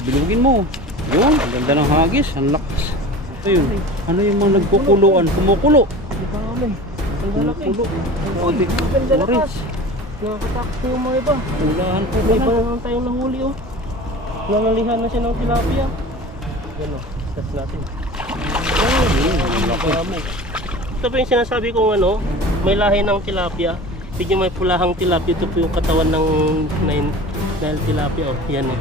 Pabilugin mo. Yun, ang ganda ng hagis. Ang lakas. Ayun. Ano yung mga nagkukuluan? Kumukulo. Di ba kami? Ang lalaki. Kumukulo. Oh, ang ganda lakas. Nakakatakot po yung mga iba. Ulahan po May iba ba na? naman tayong nahuli oh. Nanalihan na siya ng tilapia. Yan o, stats natin. Ito po yung sinasabi kong ano, may lahi ng tilapia. Tignan may pulahang tilapia. Ito po yung katawan ng Nile tilapia oh. Yan eh.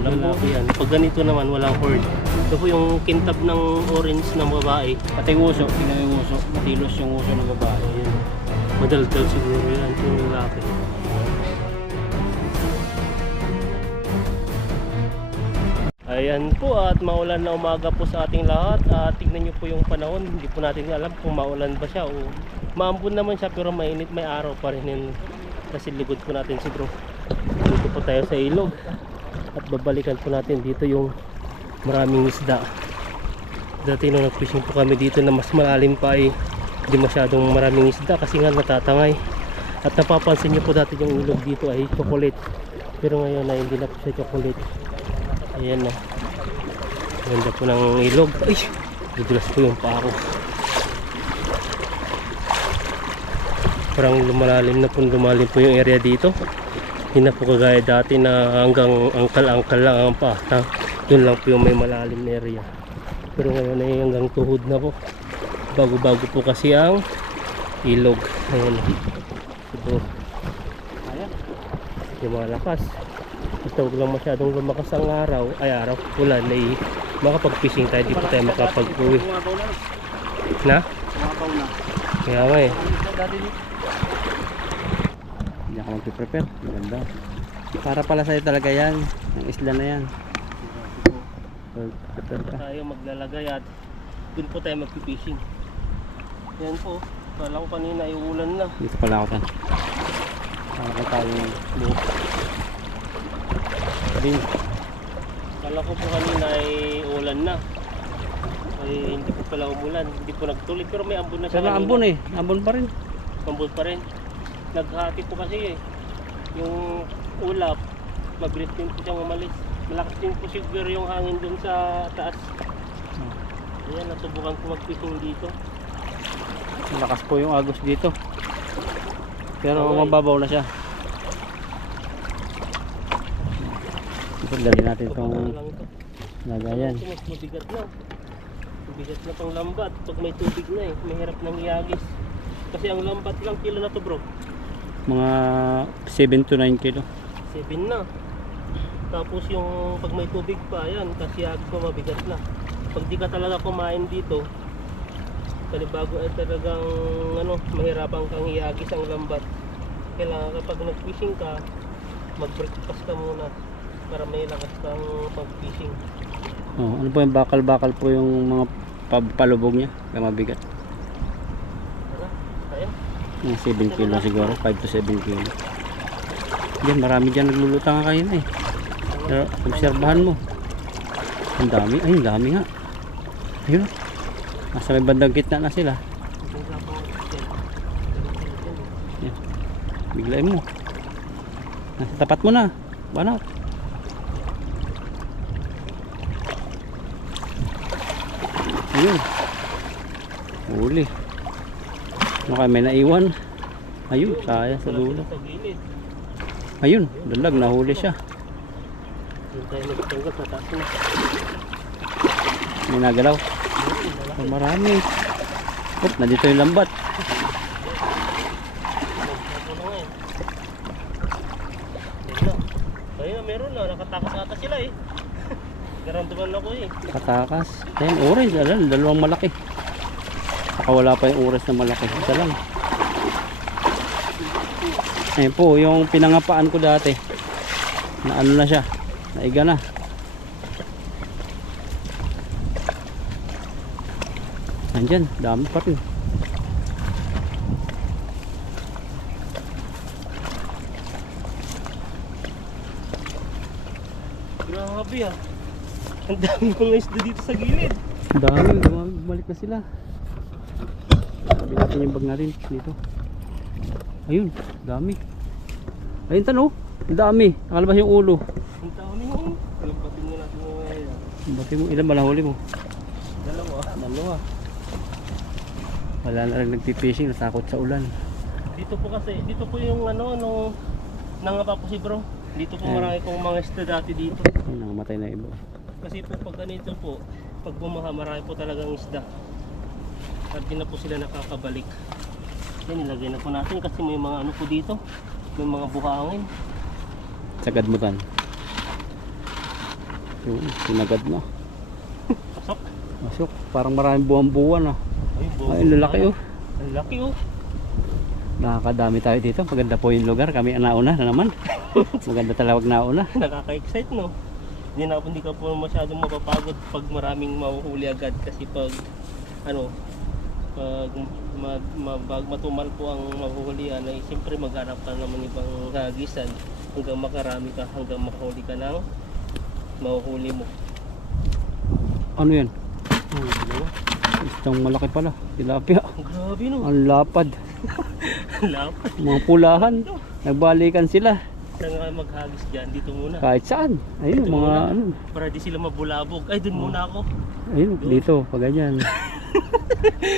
Alam mo yan. Pag ganito naman walang horde. Ito po yung kintab ng orange ng babae. Pati yung uso. Tingnan yung uso. Matilos yung uso ng babae. Ayan. Madaldal siguro yan. Ito yung lalaki. Ayan po at maulan na umaga po sa ating lahat. Tignan nyo po yung panahon. Hindi po natin alam kung maulan ba siya o maambon naman siya pero mainit, may araw pa rin yun. Kasi ligod po natin si bro. Dito po tayo sa ilog at babalikan po natin dito yung maraming isda. Dati nung nag-fishing po kami dito na mas malalim pa ay hindi masyadong maraming isda kasi nga natatangay. At napapansin nyo po dati yung ilog dito ay chocolate. Pero ngayon ay hindi na po siya chocolate. Ayan na. Ganda po ng ilog. Ay! Dudulas po yung paa ko. Parang lumalalim na po, lumalim po yung area dito. Hindi na po kagaya dati na hanggang angkal-angkal lang ang paa. Doon lang po yung may malalim na area. Pero ngayon ay hanggang tuhod na po. Bago-bago po kasi ang ilog. Ayan. Ito. Yung malakas. Basta huwag lang masyadong lumakas ang araw. Ay araw, ulan ay makapag-fishing tayo. Di po tayo makapag-uwi. Na? Kaya nga eh. Hindi ako mag-prepare. Ganda. Para pala sa'yo talaga yan. Ang isla na yan. Prepare ka. Tayo maglalagay at dun po tayo mag-fishing. Yan po. Kala ko kanina ay ulan na. Dito pala ako tan. Para tayo yung buhok. Rin. Kala ko po kanina ay ulan na. Ay hindi po pala umulan. Hindi po nagtuloy pero may ambon na siya. Sana ambon eh. Ambon pa rin. Ambon pa rin. Naghati po kasi eh. Yung ulap, mabilis din po siyang umalis. Malakas din po siguro yung hangin dun sa taas. Ayan, nasubukan ko mag-fishing dito. Malakas po yung agos dito. Pero Okay. mababaw na siya. Dali natin itong lagayan. Ito mas mabigat na. Mabigat na tong lambat. Pag may tubig na eh, mahirap nang iagis. Kasi ang lambat lang kilo na to bro. Mga 7 to 9 kilo. 7 na. Tapos yung pag may tubig pa, ayan, kasi agis mo mabigat na. Pag di ka talaga kumain dito, kanibago ay talagang ano, mahirapan kang iagis ang lambat. Kailangan kapag nag-fishing ka, mag-breakfast ka muna para may lakas kang pag-fishing. Oh, ano po yung bakal-bakal po yung mga palubog niya. Kaya mabigat. Tara, tayo. Mga 7 kilo siguro. 5 to 7 kilo. Yan, marami dyan naglulutang nga kayo na eh. Pero obserbahan mo. Ang dami. Ay, ang dami nga. Ayun. Nasa may bandang gitna na sila. Yan. Biglayin mo. Nasa tapat mo na. Banat. Ayun. Huli. Ano kayo, may naiwan. Ayun, sayang sa dulo. Sa gilid. Ayun, dalag, nahuli siya. Doon tayo nagtanggap, nataas na. May nagalaw. Oh, marami. Oh, nandito yung lambat. Ayun na, meron na. Nakatakas ata sila eh. Garantuman ako eh. Katakas. Ayun, orange. Alam, dalawang malaki. Saka wala pa yung orange na malaki. Isa lang. Ayun po, yung pinangapaan ko dati. Na ano na siya. Naiga na. Nandyan, dami pa rin. Grabe ah. Ang dami mga isda dito sa gilid. Dami, bumalik na sila. Sabi natin yung bag natin dito. Ayun, dami. Ayun tan oh, ang dami. Nakalabas yung ulo. Ang dami yung Bati mo, ilan ba nahuli mo? Dalawa. Dalawa. Wala na rin nagpipishing, natakot sa ulan. Dito po kasi, dito po yung ano, nung nangapa po si bro. Dito po marami pong mga isda dati dito. Ay, nangamatay na iba. Kasi po pag ganito po, pag bumaha marami po talagang isda. At di na po sila nakakabalik. Yan, nilagay na po natin kasi may mga ano po dito. May mga buhangin. Sagad mo tan. Yung sinagad na. Pasok. Masok, parang maraming buwan-buwan ah. Ay, lalaki oh. Ang laki oh. Nakakadami tayo dito. Maganda po yung lugar. Kami ang nauna na naman. Maganda talawag nauna. Nakaka-excite no. Hindi ka po masyadong mapapagod pag maraming mahuhuli agad kasi pag ano pag matumal po ang mahuhulian ay siyempre maghanap ka naman ibang hagisan hanggang makarami ka hanggang makahuli ka ng mahuhuli mo. Ano yan? Dalawa. Isang malaki pala. Tilapia. Grabe no. Ang lapad. Lapad. Mga pulahan. Nagbalikan sila. Saan nga maghagis dyan? Dito muna. Kahit saan. Ayun, Dito mga muna. ano. Para di sila mabulabog. Ay, dun muna ako. Ayun, dito. Pag ganyan.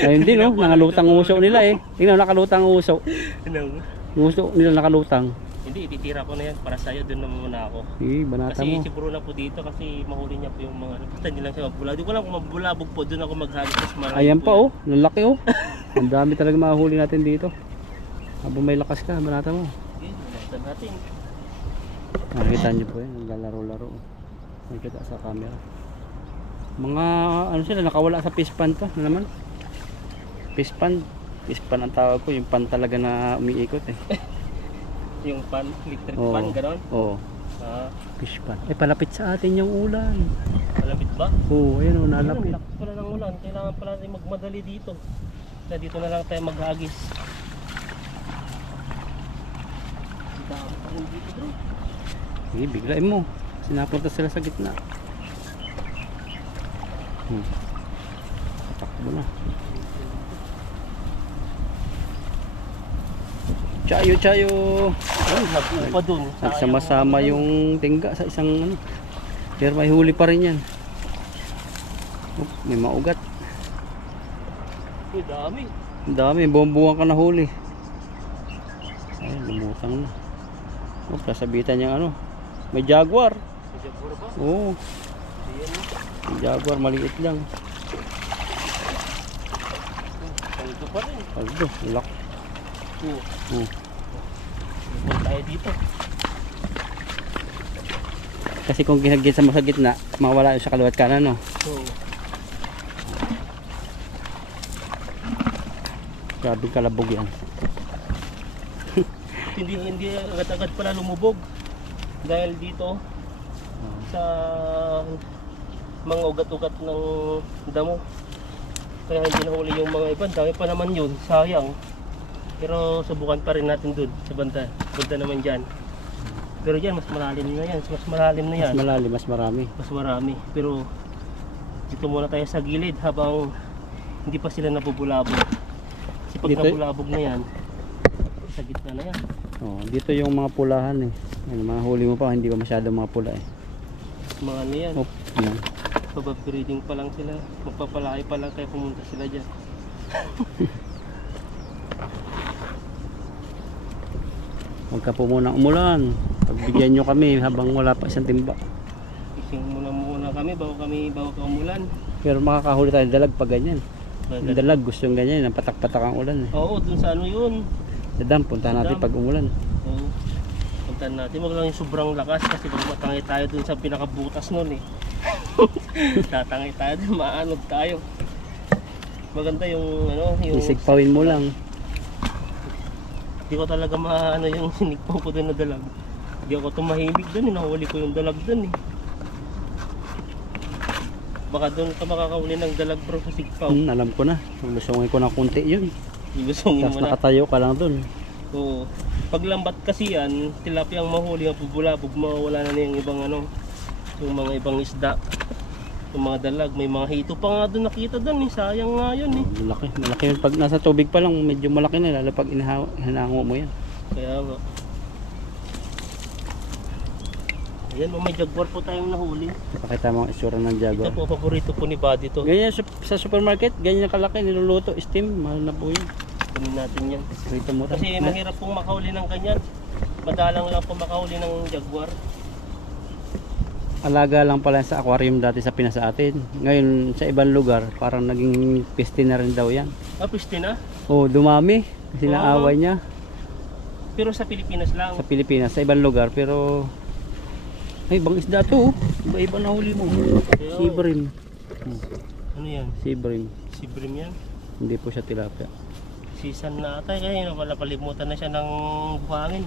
Ayun din oh. Nangalutang uso nila eh. Tingnan, nakalutang uso. Ano? Uso nila nakalutang. Hindi, ititira ko na yan para sa'yo. Dun na muna ako. Eh, banata Kasi mo. si Bruno po dito kasi mahuli niya po yung mga basta hindi lang siya magbulabog. Di ko lang kung magbulabog po doon ako maghagis mas marami. Ayan po pa yan. oh. Lalaki oh. Ang dami talaga mahuli natin dito. Habang may lakas ka, banata mo. Okay, nalatan natin. Nakikita niyo po yan, naglalaro-laro. Nakikita sa camera. Mga ano sila, nakawala sa fish pan pa. Ano naman? Fish pan. Fish pan ang tawag ko, yung pan talaga na umiikot eh. Yung pan, electric Oo. pan, gano'n. Oo, Ah, fish pan. Eh, palapit sa atin yung ulan. malamit ba? Oo, ayun oh, Ayun, nalapit. lakas pala ng ulan. Kailangan pala natin magmadali dito. Kaya dito na lang tayo maghagis. Dami pa rin dito bro. Sige, biglain mo. Sinapunta sila sa gitna. Takbo na. Chayo, chayo. Ay, nag-upa dun. Nagsama-sama yung tingga sa isang ano. Pero may huli pa rin yan. Oh, may maugat. Uy, dami. Ang dami, buwan-buwan ka na huli. Ayun, lumutang na. Oh, sasabitan niyang ano. May jaguar. May jaguar ba? Oo, Hindi yan. may jaguar, maliit lang. Paldo pa rin. Paldo, lak. Oo. Oh. Punta tayo dito. Kasi kung ginagisa mo sa gitna, mawala yung sa kaliwat kanan, no? Oo. Grabe kalabog yan. Hindi agad-agad pala lumubog dahil dito sa mga ugat-ugat ng damo kaya hindi nahuli yung mga iba. Dami pa naman yun, sayang, pero subukan pa rin natin dun sa banda naman dyan, pero dyan mas malalim na yan, mas malalim na yan, Mas malalim, mas marami. mas marami. Pero dito muna tayo sa gilid habang hindi pa sila nabubulabog kasi pag Dito? nabulabog na yan sa gitna na yan. Oh, dito yung mga pulahan eh. Yung mga huli mo pa, hindi pa masyado mga pula eh. Mga ano yan, Oh, yan. pababreeding pa lang sila, magpapalaki pa lang kaya pumunta sila dyan. Huwag ka po munang umulan. Pagbigyan nyo kami habang wala pa isang timba. Ising muna kami bago ka umulan. Pero makakahuli tayo ng dalag pag ganyan. Yung Bagat. dalag gustong ganyan, ang patak-patak ang ulan eh. Oo, dun sa ano yun. Sa dam, puntahan natin Dam. pag umulan. Oo. Puntahan natin, wag lang yung sobrang lakas kasi pag matangay tayo dun sa pinakabutas nun eh. Tatangay tayo dun, maanod tayo. Maganda yung ano, yung Isigpawin mo lang. Hindi ko talaga maano yung sinikpo ko dun na dalag. Hindi ako tumahimik dun eh, nahuli ko yung dalag dun eh. Baka dun ka makakahuli ng dalag bro sa sigpaw. Alam ko na. Lusungin ko ng kunti yun. Ilusungin Tapos mo na. nakatayo ka lang dun. Oo. Pag lambat kasi yan, tilapia ang mahuli, ang bubulabog, mawawala na yung ibang ano, yung mga ibang isda. Yung mga dalag, may mga hito pa nga doon nakita doon eh, sayang nga yun eh. Malaki. Malaki yun. Pag nasa tubig pa lang, medyo malaki na. Lalo pag hinango mo yan. Kaya nga. Ayan, may jaguar po tayong nahuli. Pakita mo ang itsura ng Ito jaguar. po, paborito po ni Buddy to. Ganyan sa supermarket, ganyan kalaki, niluluto, steam, mahal na po yun. Kunin natin yan. Rito mo Kasi mahirap pong makahuli ng ganyan. Madalang lang po makahuli ng jaguar. Alaga lang pala sa aquarium dati sa Pinas sa atin. Ngayon sa ibang lugar, parang naging peste na rin daw yan. Ah, piste na? Oh, dumami. Kasi naaway niya Pero sa Pilipinas lang. sa Pilipinas, sa ibang lugar. Pero, ay, ibang isda to. Iba-iba na huli mo. Sea bream. Ano yan? Sea bream. Si Brim yan? Hindi po siya tilapia. Season na ata. Kaya wala palimutan na siya ng buhangin.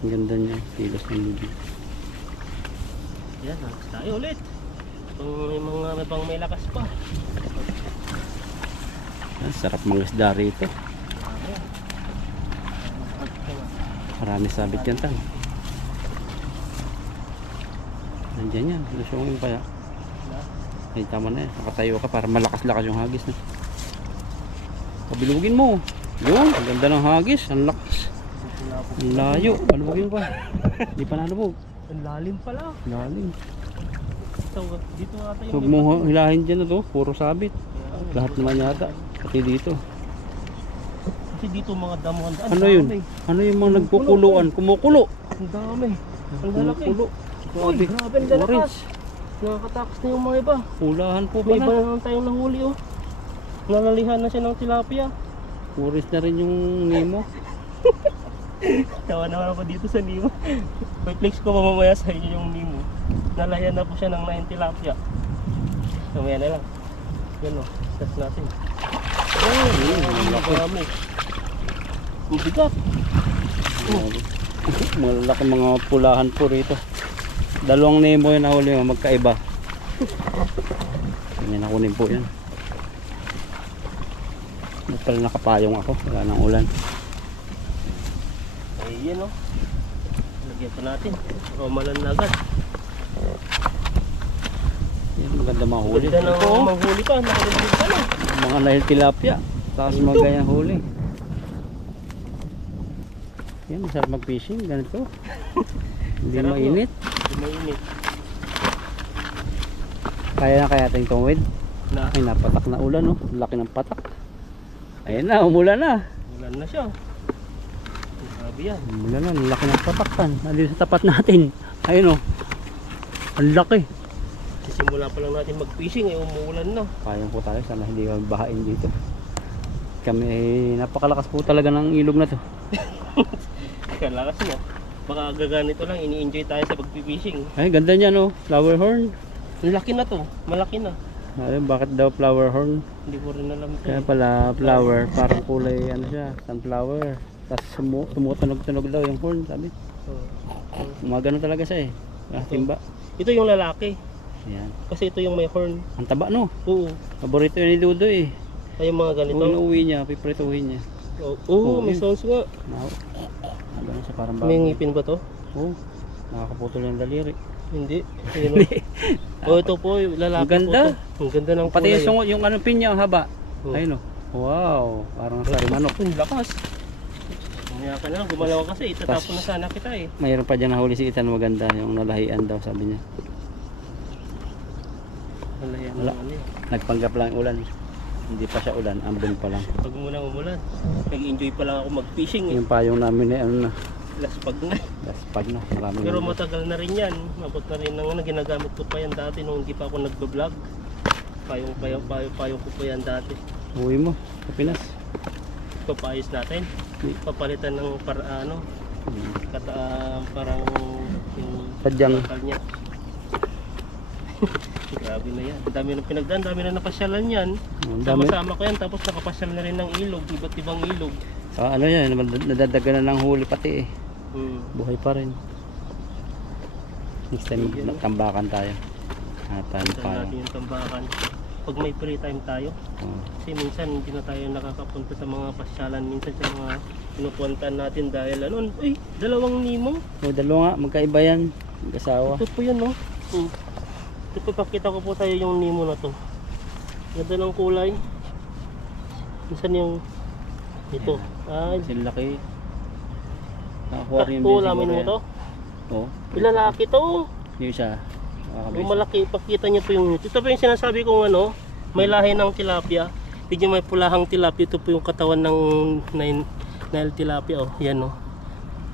Ang ganda niya. Kilos ng lubi. Yan, tayo ulit. May pang may lakas pa. Ang sarap mga isda rito. Marami sabit yan tan. Nandiyan yan. Lusungin pa yan. Ay, tama na yan. Nakatayo ka para malakas-lakas yung hagis na. Pabilugin mo. Yun, ang ganda ng hagis. Ang lakas. Ang layo. Palugin pa. Hindi pa nalubog. Ang lalim pala. Lalim. Dito ata yung Huwag mo hilahin dyan na to. Puro sabit. Lahat naman yata. Pati dito. Kasi dito mga damuhan. Ano yun? Ano yung mga nagkukuluan? Kumukulo. Ang dami. Ang lalaki. Kumukulo. Uy, grabe ang lalakas. Nakakatakas na yung mga iba. Pulahan po May iba pala. na naman tayong nahuli oh. Nalalihan na siya ng tilapia. Puris na rin yung Nemo. Tawa naman ako dito sa Nemo. May flex ko mamamaya sa inyo yung Nemo. Nalayan na po siya ng 9 tilapia. Mamaya na lang. Yan o, stas natin. Ang marami. Ang bigat. Malaki mga pulahan po rito. Dalawang Nemo yung nahuli mo, magkaiba. Hindi nakunin po yan. Ba't pala nakapayong ako? Wala nang ulan. Ayan o. Lagyan pa natin. Romalan na agad. Yan, maganda mahuli. Ganda ng Ito, manghuli pa. Nakalilig ka na. mga nahil tilapia. Tapos maganyang huli. Yan, masarap mag-fishing. Ganito. Hindi Sarap, mainit. Hindi mainit. Kaya na kaya tayong tumawid. Na. Ay, napatak na ulan, oh. Laki ng patak. Ayan na, umulan na. Ulan na siya. Grabe yan. Umulan na, laki ng patak pan. Nandito sa tapat natin. Ayun, oh. Ang laki. Sisimula pa lang natin mag-fishing ay umuulan na. Kayang po tayo, sana hindi magbahain dito. Kami ay napakalakas po talaga ng ilog na to. Kalakas mo. Baka gaganito lang, ini-enjoy tayo sa pag-fishing. Ay, ganda niya, no. Flower horn. Ang laki na to. Malaki na. Ay, bakit daw flower horn? Hindi ko rin alam ito. Kaya pala flower, parang kulay ano siya, sunflower. Tapos tumutunog-tunog daw yung horn, sabi. Gumagano talaga siya eh. Timba. Ito yung lalaki. Ayan. Kasi ito yung may horn. Ang taba, no. Oo. Paborito yun ni Dudo eh. Ay yung mga ganito. Kung inuwi niya, piprituhin niya. Oo, may yun. sounds nga. Ano siya, parang May bago. ngipin ba to? Oo. Nakakaputol yung daliri. Hindi. Ayun, oh, ito po, yung lalaki Ang ganda. po to. Ang ganda ng Pati kulay. yung sungot, yung ano pinya, ang haba. Oh. Ayun, oh. Wow. Parang sari manok. Ang lakas. Mamaya ka na lang, gumalaw kasi. Itatapon na sana kita eh. Mayroon pa dyan nahuli si Ethan, maganda. Yung nalahian daw, sabi niya. Wala. Wala. Nagpanggap lang yung ulan. Hindi pa siya ulan, ambon pa lang. Pag muna umulan, nag-enjoy pa lang ako mag-fishing eh. Yung payong namin eh, ano na, Laspag na. laspag na. Marami Pero na. matagal na rin yan. Mabot na rin ng ginagamit ko pa yan dati nung hindi pa ako nagbablog. Payong ko pa yan dati. Uwi mo, sa Pinas. Papayos natin. Papalitan ng ano, parang yung Sadyang. bakal niya. Grabe na yan. Ang dami ng pinagdaan, dami na napasyalan yan. Ang dami. Sama-sama ko yan, tapos nakapasyal na rin ng ilog, iba't ibang ilog. Ano yan, nadadagan na ng huli pati eh. Buhay pa rin. Next time, tambakan tayo. Hatan Saan pa. natin yung tambakan. Pag may free time tayo, Oh. kasi minsan hindi na tayo nakakapunta sa mga pasyalan, minsan sa mga pinupuntan natin dahil ano, uy, dalawang Nemo. O, dalawa nga, magkaiba yan. Mag-asawa. Ito po yan, no? Ito po, pakita ko po tayo yung Nemo na to. Ganda ng kulay. Minsan yung ito. Ay, Kasi laki. Aquarium Oo, din lamin mo siguro to. yan. Oo. Ilalaki to. Yung isa. Yung malaki, pagkita niyo po yung ito po yung sinasabi kong ano, may lahi ng tilapia. Tignan may pulahang tilapia, ito po yung katawan ng Nile tilapia oh. Yan oh.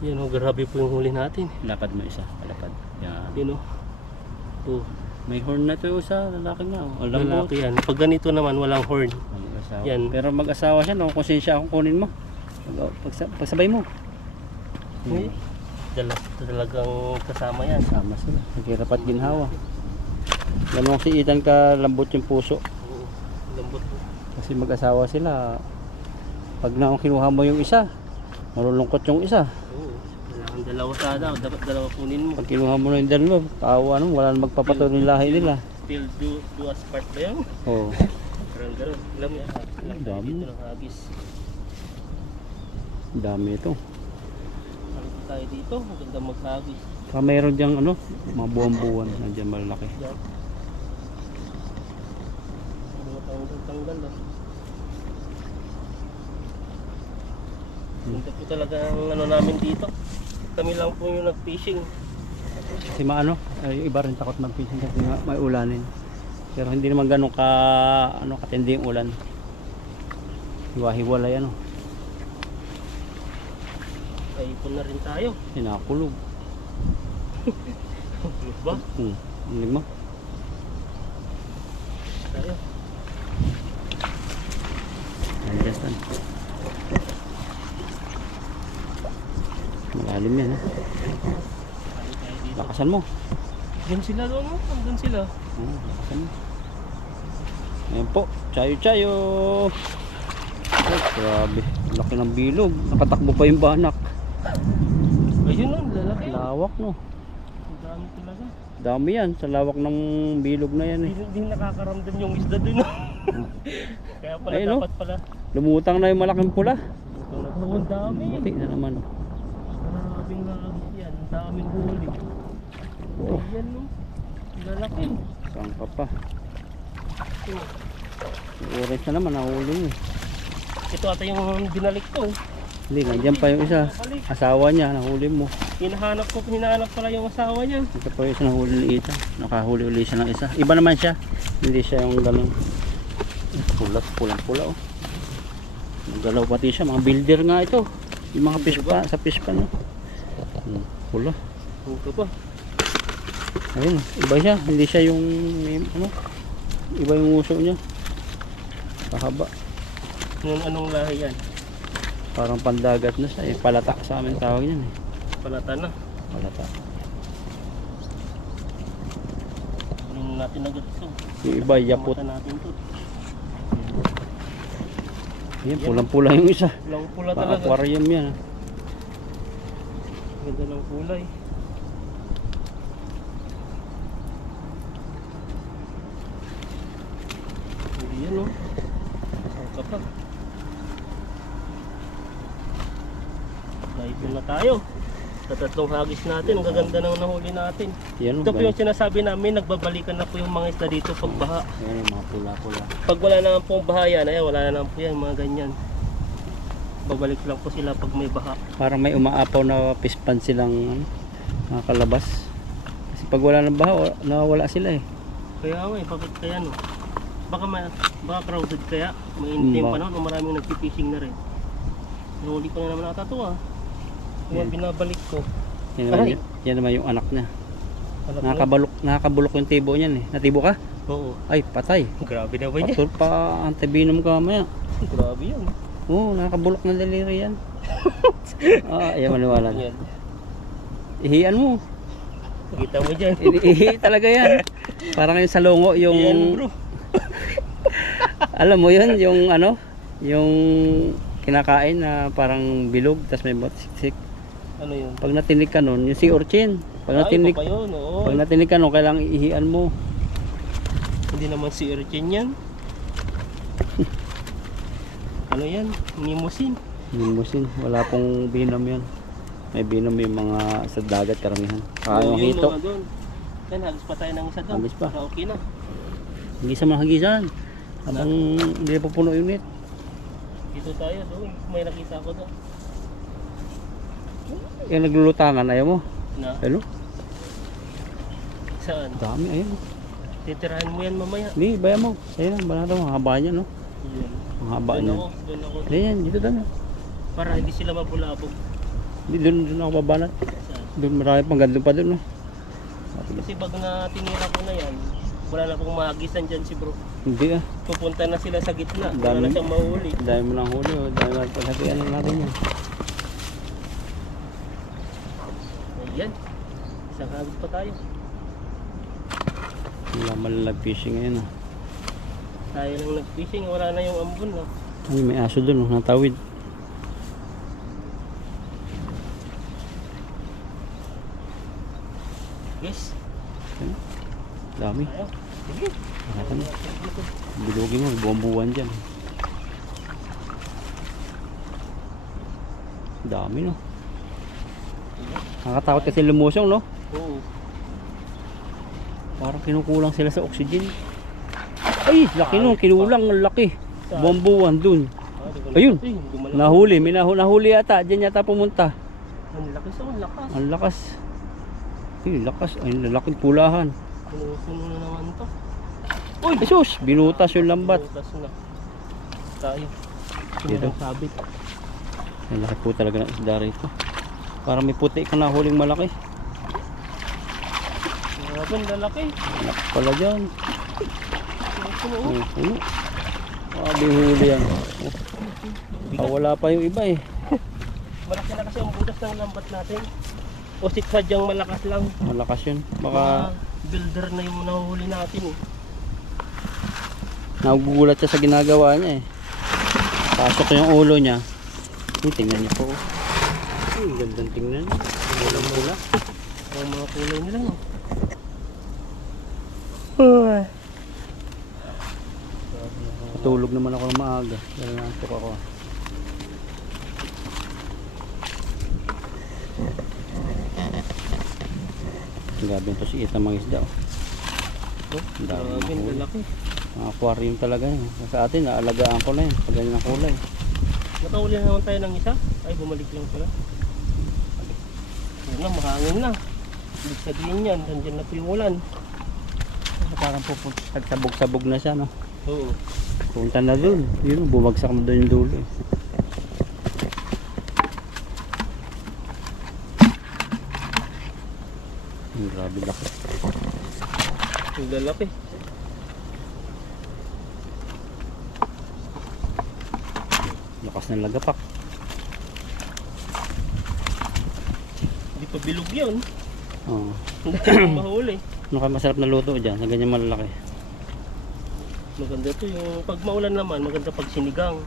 Yan oh, grabe po yung huli natin. Lapad mo isa. Lapad. Yan. Yan oh. Oh, May horn na to yung isa. Lalaki nga. Oh. Alam mo. lalaki yan. Pag ganito naman walang horn. Mag-asawa. Yan. Pero mag-asawa siya. No? Konsensya akong kunin mo. Pagsabay mo. Uy, talagang kasama yan. Sama sila. Naghirap at ginhawa. Ganun si Ethan ka lambot yung puso. Oo, lambot po. Kasi mag-asawa sila. Pag na kinuha mo yung isa, malulungkot yung isa. Oo, kailangan dalawa sana. Dapat dalawa kunin mo. Pag kinuha mo na yung dalawa, tawa ano, wala na magpapatuloy yung lahi nila. Still do as part ba yan? Oo. Parang gano'n. Alam mo yan. Ang dami. Dito ng hagis. Dami ito. Halika tayo dito. Maganda maghagis. Saka mayroon diyang ano, mga buwan-buwan. Nandiyan malaki. Yan. Ano tanggal lang. Ganda po talaga ang ano namin dito. Kami lang po yung nag-fishing. Kasi maano, yung iba rin takot mag-fishing kasi may ulanin. Pero hindi naman ganun ka, ano, katindi yung ulan. Hiwa-hiwalay ano. Kaipon na rin tayo. Sinakulog. Ba? Hilig mo? Tayo. Nandiyan saan. Malalim yan ha. Lakasan mo. Diyan sila doon, no? Hanggang sila. Lakasan mo. Ayan po. Chayo-chayo. Ay, grabe. Laki ng bilog. Nakatakbo pa yung banak. Ayun no, lalaki. Lawak no. Ang dami talaga. Dami yan. Sa lawak ng bilog na yan eh. Hindi nakakaramdam yung isda dun. No? Kaya pala Ayun, no? dapat pala. Lumutang na yung malaking pula. Oo, ang dami. Buti na naman. Maraming nagis yan. Ang daming huli. Oh, Ayan no. Lalaki. saan ka pa? Ito. Yung orange na naman. Nahuli mo eh. Ito ata yung binalik ko. Hindi, nandiyan pa yung isa. Asawa niya. Nahuli mo. Hinahanap pala yung asawa niya. Ito pa yung isa nahuli ni Ita. Nakahuli uli siya ng isa. Iba naman siya. Hindi siya yung ganun. Pulat, pulang-pula oh. Nagalaw pati siya. Mga builder nga ito. Yung mga fish pa, sa fish pa no. Pula. Ito pa. Ayun, iba siya. Hindi siya yung ano. Iba yung uso niya. Pahaba. Yung anong lahi yan? Parang pandagat na siya. Palata sa amin tawag niyan eh. Palata na. Palata. Yung natin agad ito. Yung iba, yapot. Mata natin ito. Yan, pulang-pula yung isa. Pulang pula talaga. Pa-aquarium yan. Ganda ng kulay. Yan o. Sangka pa. Dahil na tayo. Sa tatlong hagis natin. Ang gaganda ng nahuli natin. Yan, Ito po yung sinasabi namin. Nagbabalikan na po yung mga isda dito pag baha. yan yung mga pula-pula. Pag wala naman pong baha yan, ay wala na naman po yan. Mga ganyan. Babalik lang po sila pag may baha. Parang may umaapaw na pispan silang ano, mga kalabas. Kasi pag wala ng baha, nawawala sila eh. Kaya nga eh, bakit kaya no? Baka crowded kaya, mainit yung Ba- panahon o maraming nagpipishing na rin. Nahuli ko na naman ata ito ah. Kung binabalik ko. Yan naman, Aray! yan naman yung anak niya. Anak mo? Nakakabulok yung tibo niyan eh. Natibo ka? Oo. Ay, patay. Grabe na ba niya? Patul pa antibinom ka mamaya. Grabe yan. Oo, nakakabulok ng daliri yan. Ayaw maniwala na. Yan. Ihian mo. Kita mo dyan. Ihi talaga yan. Parang yung salungo, yung... Yan bro. Alam mo yun, yung ano, yung kinakain na parang bilog, tas may siksik. Ano yun? Pag natinig ka nun, yung sea urchin. Pag natinig, Ay, iba pa yun. Oo. pag natinig ka nun, kailangan ihian mo. Hindi naman si urchin yan. Ano yan? Mimosin. Limusin, wala pong binom yan. May binom yung mga sa dagat karamihan. Oo, Yung yun, hito. mga doon. Yan, hagis pa tayo ng isa doon. Hagis pa. Para okay na. Hindi sa mga hagisan. Habang hindi pa puno yung net. Dito tayo doon. May nakita ko doon. Yung naglulutangan, ayaw mo? Na, Hello? saan? Dami, ayaw mo. Titirahan mo yan mamaya. Hindi, bayan mo. Ayun na, banata mo. Ang haba niya, no? Yan. Ang haba Doon niya. doon ako. Ayan, dito doon. Para hindi sila mabulabog. Hindi, doon ako babanat. Saan? Doon marami pang ganda pa doon, no? Kasi pag na tinira ko na yan, wala na pong maagisan dyan si bro. Hindi ah. Pupunta na sila sa gitna. Dami. Wala na siyang mahuli. Dahil mo nang huli, oh. Dahil mo paghapian natin yan. Ayan. Isang hagod pa tayo. Wala malalag fishing ngayon, ah. Tayo lang nag-fishing. Wala na yung ambon. No? Ay, may aso doon, oh. Natawid. Yes. Ayan. Dami. Tayo. Sige. Nakita mo. Bilugin mo, buwan-buwan dyan. Dami, no? Nakakatakot kasi lumusong, no? Oo. Parang kinukulang sila sa oxygen. Ay, laki no, kinulang, ang laki. Buwan-buwan dun. Ayun. Nahuli, may nahuli yata. Diyan yata pumunta. Ang lakas ako, ang lakas. Ang lakas. Ay, lakas. Ay, lalaking pulahan. Puno na naman to. Uy, Jesus! Binutas yung lambat. Butas na. Tayo. Dito. Ang sabit. Ang laki po talaga ng isda rito. Parang may puti ka na huling malaki. Grabe, ang lalaki. Laki pala dyan. Puno. Puno. Sabi huli yan. Wala pa yung iba eh. Malaki na kasi ang butas ng lambat natin. O sadyang malakas lang. Malakas yun. Mga Baka builder na yung nahuhuli natin eh. nagugulat siya sa ginagawa niya eh. Pasok yung ulo niya. Tingnan niyo po. Gandang tingnan. Walang mula. Ang mga kulay nila no. Tulog naman ako ng maaga. Dahil nantok ako. Gabi ito si Ita mga isda. Ang dami Grabe, ng ang huli. lalaki. Mga aquarium talaga yun. Sa atin, naalagaan ko na yun. Pag ganyan ang kulay. Nakahuli na naman tayo ng isa. Ay, bumalik lang pala. Ayun na, mahangin na. Ibig sabihin yan, nandiyan na po yung ulan. Parang pupunta. Sabog-sabog na siya, no? Oo. Punta na dun. Yun, bumagsak na dun yung dulo. Eh. Ang grabe laki. Ang lalaki. Lakas ng lagapak. Hindi pa bilog yun. Oo. Hindi pa mahuli. Ano kaya masarap na luto dyan? Sa ganyan malalaki. Maganda to yung pag maulan naman, maganda pag sinigang.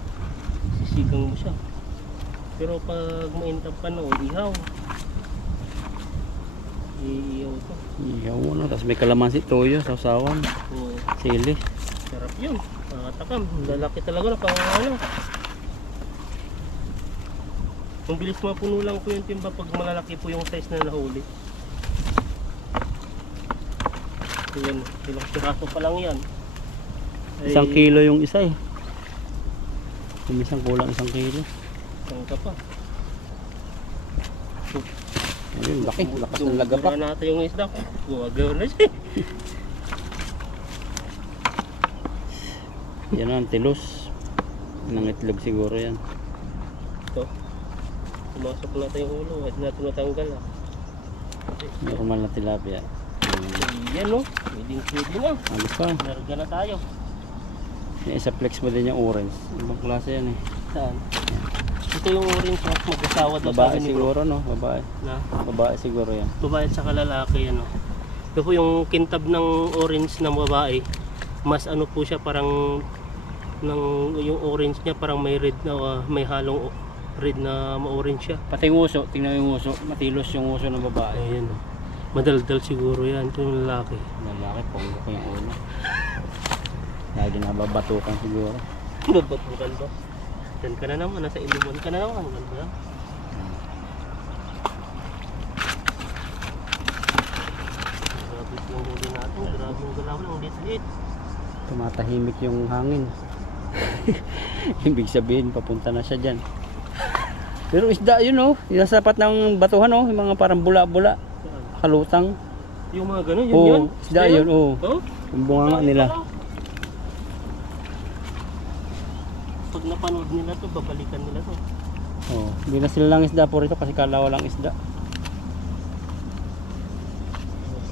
Sisigang mo siya. Pero pag mainit ang panahon, ihaw. Iihaw to. Iyaw mo, no? Tapos may kalamansi, toyo, sausawan, Oo. sili. Sarap yun. Takam. Lalaki talaga na pang ano. Ang bilis mapuno lang po yung timba pag malalaki po yung size na nahuli. So yan, ilang piraso pa lang yan. Ay, 1 kilo yung isa eh. Kumisang kulang 1 kilo. Isang ka pa. Ayun, laki. Lakas ng lagapak. Dura natin yung isda. Gumagaw na siya. Yan ang tilos. Nang itlog siguro yan. Ito. Pumasok natin yung ulo. Huwag natin matanggal ah. Normal na tilapia. Yan no. Pwede na. Alis pa. Narga na tayo. Yung isa flex mo din yung orange. Ibang klase yan eh. Saan? Ito yung orange na mag-asawa daw Babae sabi ni bro. siguro no? Babae. Na? Babae siguro yan. Babae sa kalalaki ano. Ito po yung kintab ng orange ng babae. Mas ano po siya parang yung orange niya parang may red na may halong red na ma-orange siya. Pati yung uso. Tingnan yung uso. Matilos yung uso ng babae. Ayan oh. Madaldal siguro yan. Ito yung lalaki. Lalaki, ponggo ko yung ulo. Lagi nababatukan siguro. Babatukan ba? Diyan ka na naman. Nasa inuman ka na naman. Ganda. Grabe yung huli natin. Grabe yung galaw ng lit-lit. Tumatahimik yung hangin. Ibig sabihin, papunta na siya dyan. Pero isda yun oh. Yung nasa tapat ng batuhan oh. Yung mga parang bula-bula. Kalutang. Yung mga ganun, yun Oo, yun. isda yun oh. Oh? Yung bunganga nila. Pag napanood nila to, babalikan nila to. Oh, hindi na sila lang isda po rito kasi kalawa lang isda.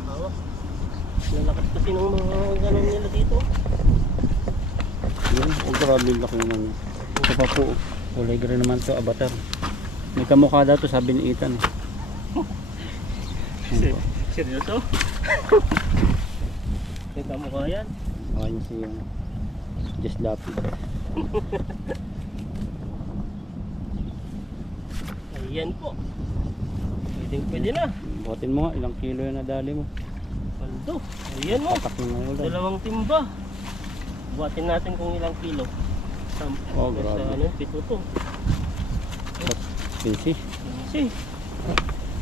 Hawak. Lalakas kasi ng mga ganun nila dito. Yun, ang grabe yung laki naman. Ito pa po, kulay green naman to, avatar. May kamukha daw to, sabi ni Ethan. Seryoso? May kamukha yan. Ayan si yung Just Lapid. Ayan po. Pwede na. Buhatin mo nga, ilang kilo yung nadali mo. Paldo. Ayan mo. Patak na nga ulan. Dalawang timba. Buhatin natin kung ilang kilo. Oh, grabe. Ano, pito to. Pinsi. Kasi,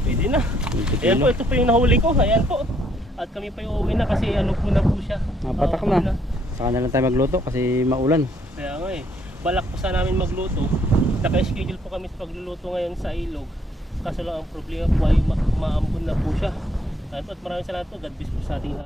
pwede na. 20 Ayan kilo. po, ito po yung nahuli ko. Ayan po. At kami pa yung uwi na kasi ano po na po siya. Napatak na. Saka na lang tayo magluto kasi maulan. Kaya nga eh. Balak po sa namin magluto. Naka-schedule po kami sa pagluluto ngayon sa ilog. Kaso lang ang problema po ay maambon na po siya. At maraming salamat po. God bless po sa ating lahat.